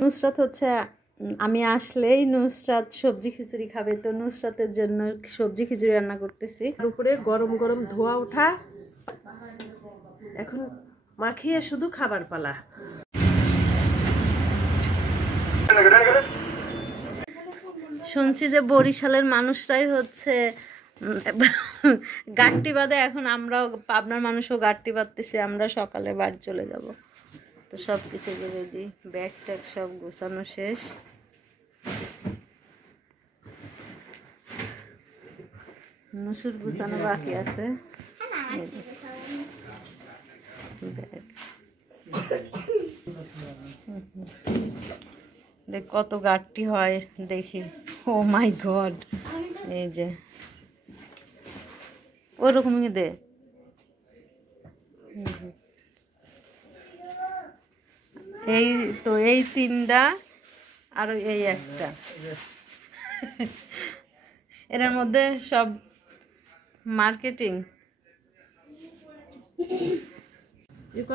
নুসরাত হচ্ছে আমি আসলেই নুসরাত সবজি খিচুড়ি খাবে, তো নুসরাতের জন্য সবজি খিচুড়ি রান্না করতেছি। তার উপরে গরম গরম ধোয়া ওঠা, এখন মাখিয়ে শুধু খাবার পালা। শুনছি যে বরিশালের মানুষরাই হচ্ছে গাঁট্টি বাঁধে, এখন আমরাও পাবনার মানুষও গাঁট্টি বাঁধতেছি। আমরা সকালে বাড়ি চলে যাব, তো সব কিছু রেডি, ব্যাগ ট্যাগ সব গোছানো শেষ। নুসুর গোছানো বাকি আছে। দেখ কত গাঁটটি হয় দেখি। ও মাই গড, এই যে ওরকমই দে। এই তো এই তিনটা আর এই একটা, এর মধ্যে সব মার্কেটিং।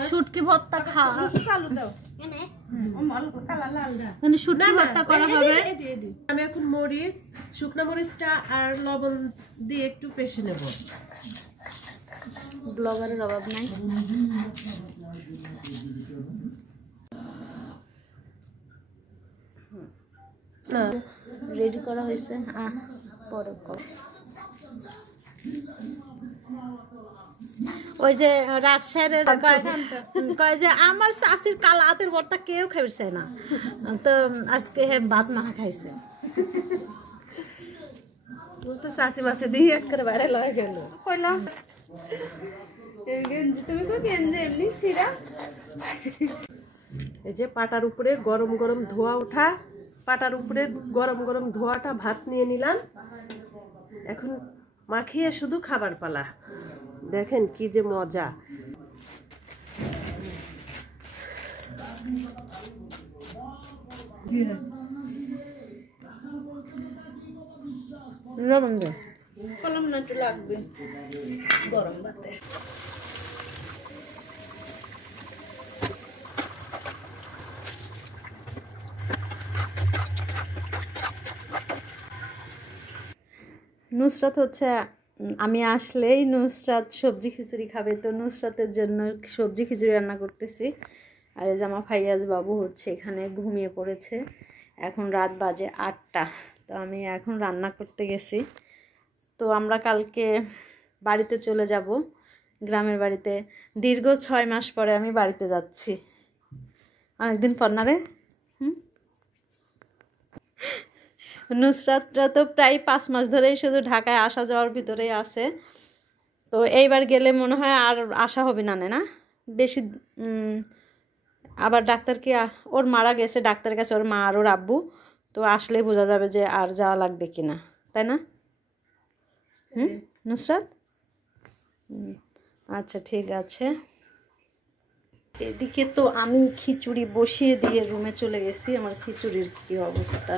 শুটকি ভর্তা খাওয়া, শুটকি ভর্তা করা হবে। আমি এখন মরিচ, শুকনো মরিচটা আর লবণ দিয়ে একটু পেশে নেব। ব্লগারের অভাব নাই। না রেডি করা হয়েছে, পরে ওই যে রাজশাহীর কয় যে আমার চাষির কালা হাতের ভর্তা কেউ খাইছে না, তো আজকে ভাত মাখা খাইছে। তো চাষি মাসে দিয়ে এক করে বাইরে লয়ে গেল। কইলাম তুমি তো গেঞ্জি এমনি ছিড়া। এই যে পাটার উপরে গরম গরম ধোয়া ওঠা, পাটার উপরে গরম গরম ধোয়াটা ভাত নিয়ে নিলাম, এখন মাখিয়ে শুধু খাবার পালা। দেখেন কি যে মজা। লবণ দে, কলম না একটু লাগবে গরম ভাতে। নুসরাত হচ্ছে আমি আসলেই নুসরাত সবজি খিচুড়ি খাবে, তো নুসরাতের জন্য সবজি খিচুড়ি রান্না করতেছি। আর এই যে আমার ফাইয়াজ বাবু হচ্ছে এখানে ঘুমিয়ে পড়েছে। এখন রাত বাজে 8টা, তো আমি এখন রান্না করতে গেছি। তো আমরা কালকে বাড়িতে চলে যাব, গ্রামের বাড়িতে। দীর্ঘ 6 মাস পরে আমি বাড়িতে যাচ্ছি। অনেকদিন পর না রে। নুসরাতরা তো প্রায় 5 মাস ধরেই শুধু ঢাকায় আসা যাওয়ার ভিতরেই আছে, তো এইবার গেলে মনে হয় আর আসা হবে না, না বেশি। আবার ডাক্তার কি, ওর মারা গেছে ডাক্তারের কাছে, ওর মা আর ওর আব্বু, তো আসলে বোঝা যাবে যে আর যাওয়া লাগবে কিনা, তাই না? নুসরাত, আচ্ছা ঠিক আছে। এদিকে তো আমি খিচুড়ি বসিয়ে দিয়ে রুমে চলে গেছি। আমার খিচুড়ির কি অবস্থা,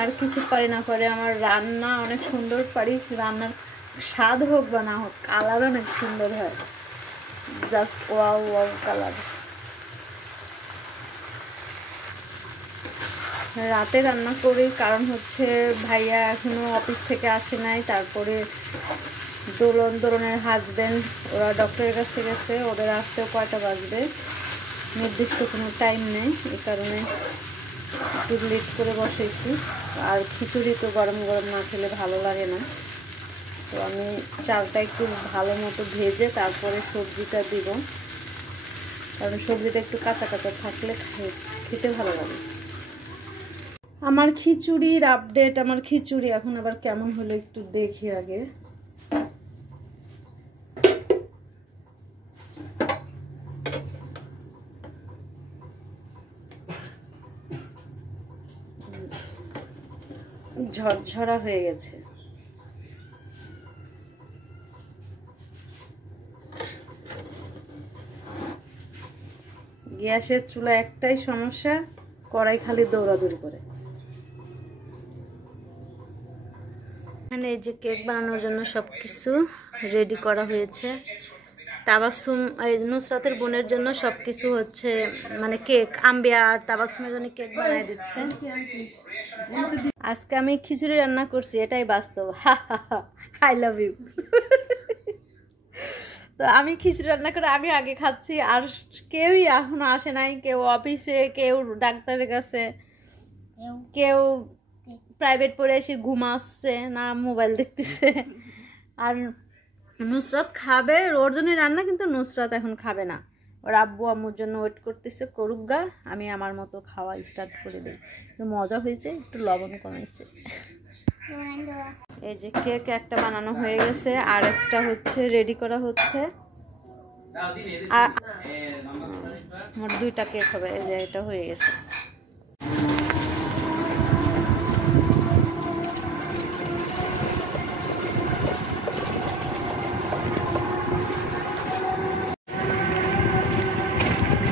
আর কিছু পারি না পারে, আমার রান্না অনেক সুন্দর পারি। রান্নার স্বাদ হোক বা না হোক, কালার অনেক সুন্দর হয়, জাস্ট ওয়াও ওয়াও কালার। রাতে রান্না করি কারণ হচ্ছে ভাইয়া এখনো অফিস থেকে আসে নাই, তারপরে দোলনের হাজব্যান্ড ওরা ডক্টরের কাছে গেছে, ওদের আসতেও কয়টা বাজবে নির্দিষ্ট কোনো টাইম নেই, এই কারণে একটু লেট করে বসেছি। আর খিচুড়ি তো গরম গরম না খেলে ভালো লাগে না, তো আমি চালটা একটু ভালো মতো ভেজে তারপরে সবজিটা দিব, কারণ সবজিটা একটু কাঁচা কাঁচা থাকলে খেতে ভালো লাগে। আমার খিচুড়ির আপডেট, আমার খিচুড়ি এখন আবার কেমন হলো একটু দেখি আগে। ঝরঝরা হয়ে গেছে। গ্যাসের চুলা একটাই সমস্যা, কড়াই খালি দৌড়াদৌড়ি করে। এখানে এই যে কেক বানানোর জন্য সবকিছু রেডি করা হয়েছে। তাবাসসুম নুসরাতের বোনের জন্য সবকিছু হচ্ছে মানে কেক, আম্বিয়া আর তাবাসসুমের জন্য কেক বানিয়ে দিচ্ছে। আজকে আমি খিচুড়ি রান্না করছি, এটাই বাস্তব। I love you. তো আমি খিচুড়ি রান্না করে আমি আগে খাচ্ছি, আর কেউই এখনো আসে নাই। কেউ অফিসে, কেউ ডাক্তারের কাছে, কেউ প্রাইভেট পড়ে এসে ঘুমাচ্ছে, না মোবাইল দেখতেছে। আর নুসরাত খাবে, ওর জন্যই রান্না, কিন্তু নুসরাত এখন খাবে না। ওর আব্বু আম্মুর জন্য ওয়েট করতেছে, করুক গা, আমি আমার মতো খাওয়া স্টার্ট করে দিই। মজা হয়েছে, একটু লবণ কমেছে। এই যে কেক একটা বানানো হয়ে গেছে, আর একটা হচ্ছে রেডি করা হচ্ছে। আর মোট 2টা কেক হবে। এই যে এটা হয়ে গেছে।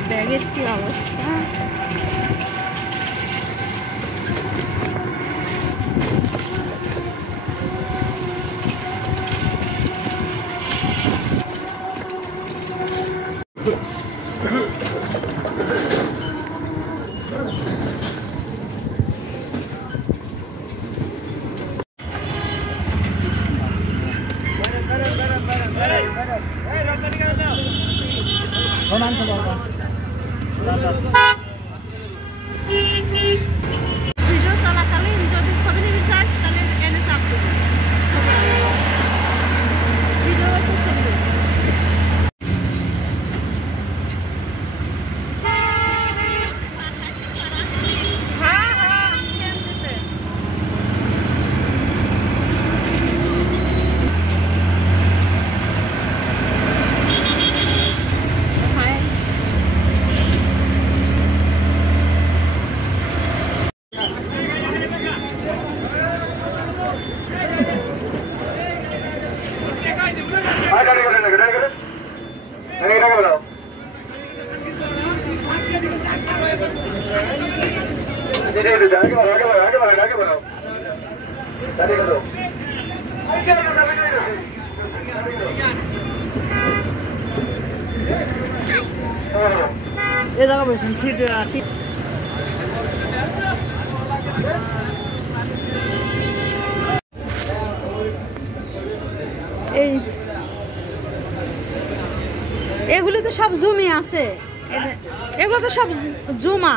ব্যাগের কি অবস্থা! ভিডিও চলাকালীন যদি ছবি নিবি চাস তাহলে এনে চাপ দেবো। ভিডিও আছে, ছবি আছে। হ্যাঁ হ্যাঁ এগুলো তো সব জমি আছে, এগুলো তো সব জমা।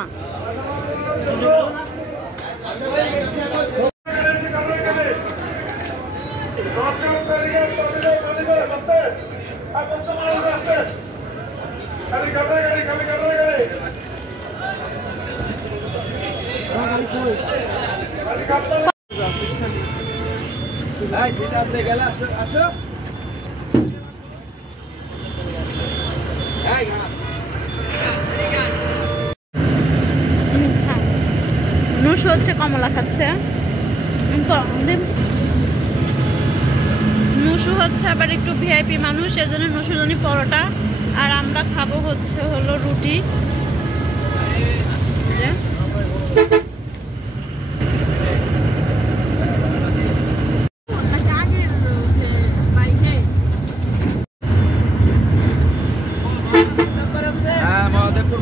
নুসু হচ্ছে কমলা খাচ্ছে, নুসু হচ্ছে আবার একটু ভিআইপি মানুষ, এজন্য নুসুর জন্য পরোটা, আর আমরা খাবো হচ্ছে হলো রুটি।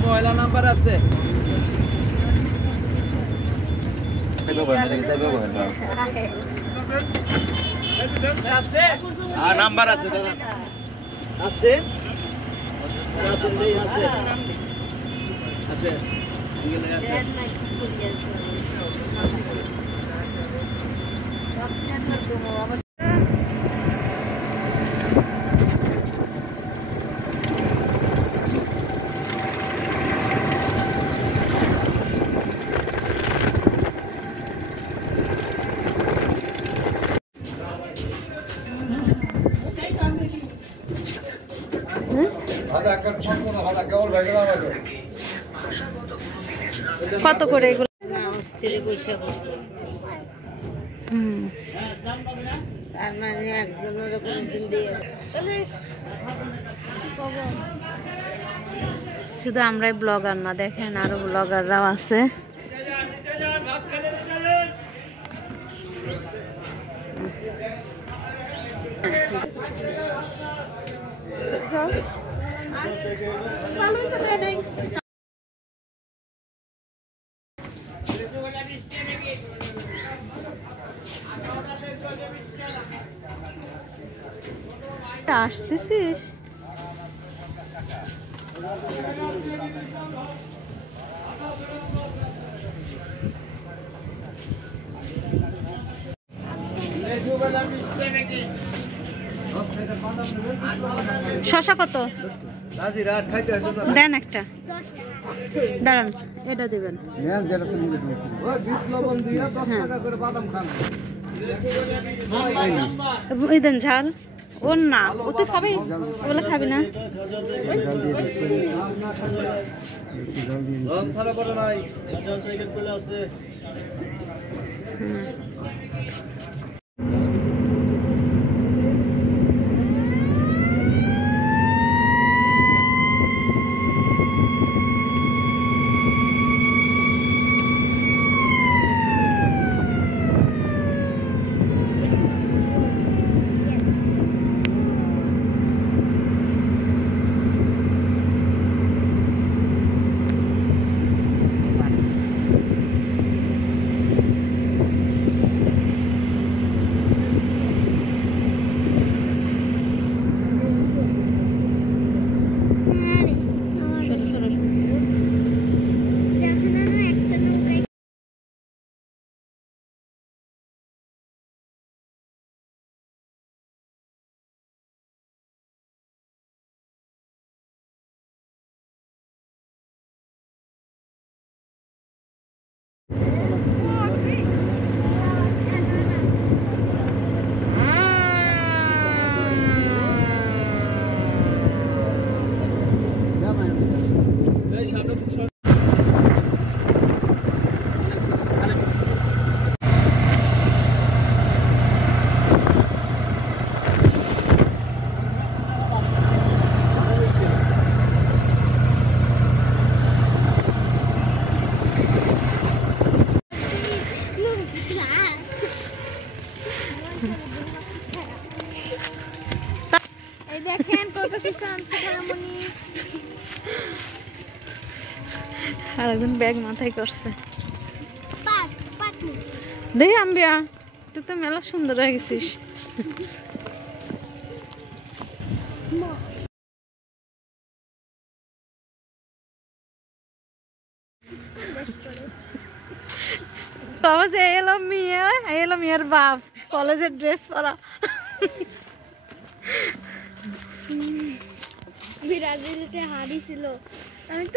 মহিলা নাম্বার আছে, নাম্বার আছে, আছে কত করে এগুলো? তার মানে একজনের কোনদিন দিয়ে শুধু আমরাই ব্লগার না, দেখেন আরো ব্লগাররাও আছে। আসতেছিস? শশা কত দেন? একটা দাঁড়ান, এটা দেবেন। ওই দেন ঝাল। ওর না, ও তুই খাবি? ওগুলো খাবি না? দেখেন কত কিছু আনতে পারমনি। আর একজন ব্যাগ মাথায় করছে। দেখি আম্বিয়া, তুই তো মেলা সুন্দর হয়ে গেছিস। বাবা যে এলো মেয়ে, এলো মেয়ের বাপ, কলেজের ড্রেস পরা। বিরাট হাড়ি ছিল, আমি তো